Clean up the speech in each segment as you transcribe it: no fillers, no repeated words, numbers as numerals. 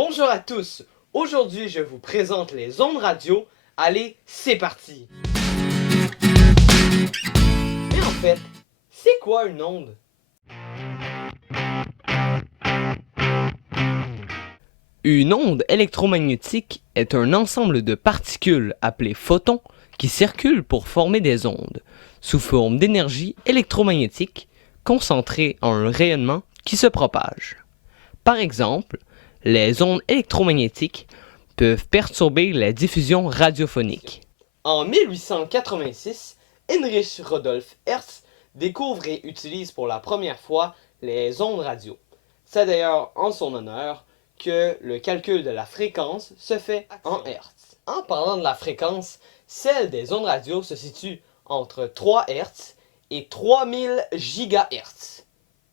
Bonjour à tous, aujourd'hui je vous présente les ondes radio. Allez, c'est parti! Mais en fait, c'est quoi une onde? Une onde électromagnétique est un ensemble de particules appelées photons qui circulent pour former des ondes, sous forme d'énergie électromagnétique concentrée en un rayonnement qui se propage. Par exemple, les ondes électromagnétiques peuvent perturber la diffusion radiophonique. En 1886, Heinrich Rudolf Hertz découvre et utilise pour la première fois les ondes radio. C'est d'ailleurs en son honneur que le calcul de la fréquence se fait en Hertz. En parlant de la fréquence, celle des ondes radio se situe entre 3 Hz et 3000 GHz.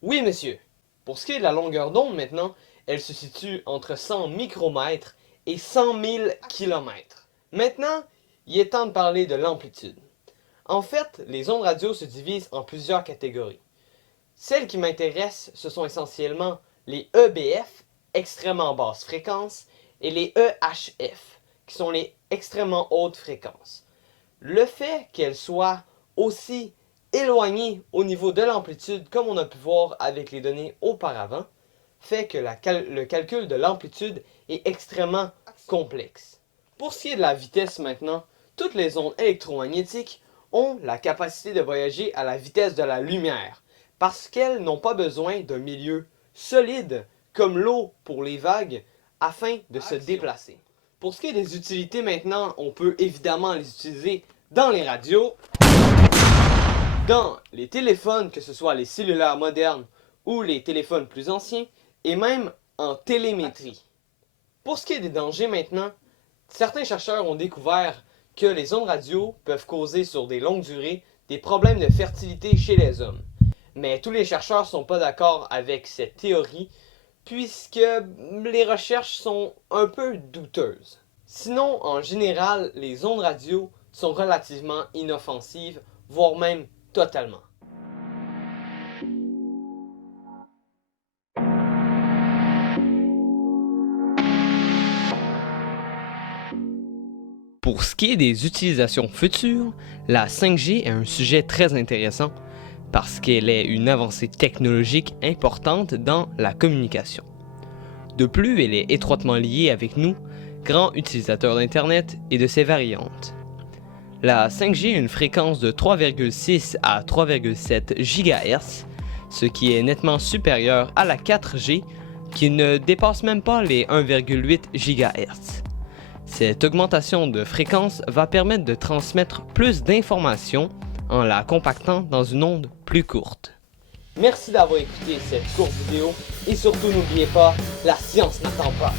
Oui, monsieur. Pour ce qui est de la longueur d'onde maintenant, elle se situe entre 100 micromètres et 100 000 km. Maintenant, il est temps de parler de l'amplitude. En fait, les ondes radio se divisent en plusieurs catégories. Celles qui m'intéressent, ce sont essentiellement les EBF, extrêmement basse fréquence, et les EHF, qui sont les extrêmement hautes fréquences. Le fait qu'elles soient aussi éloignées au niveau de l'amplitude, comme on a pu voir avec les données auparavant, fait que le calcul de l'amplitude est extrêmement complexe. Pour ce qui est de la vitesse maintenant, toutes les ondes électromagnétiques ont la capacité de voyager à la vitesse de la lumière, parce qu'elles n'ont pas besoin d'un milieu solide comme l'eau pour les vagues afin de se déplacer. Pour ce qui est des utilités maintenant, on peut évidemment les utiliser dans les radios, dans les téléphones, que ce soit les cellulaires modernes ou les téléphones plus anciens, et même en télémétrie. Pour ce qui est des dangers maintenant, certains chercheurs ont découvert que les ondes radio peuvent causer sur des longues durées des problèmes de fertilité chez les hommes. Mais tous les chercheurs ne sont pas d'accord avec cette théorie, puisque les recherches sont un peu douteuses. Sinon, en général, les ondes radio sont relativement inoffensives, voire même totalement. Pour ce qui est des utilisations futures, la 5G est un sujet très intéressant parce qu'elle est une avancée technologique importante dans la communication. De plus, elle est étroitement liée avec nous, grands utilisateurs d'Internet et de ses variantes. La 5G a une fréquence de 3,6 à 3,7 GHz, ce qui est nettement supérieur à la 4G qui ne dépasse même pas les 1,8 GHz. Cette augmentation de fréquence va permettre de transmettre plus d'informations en la compactant dans une onde plus courte. Merci d'avoir écouté cette courte vidéo et surtout n'oubliez pas, la science n'attend pas.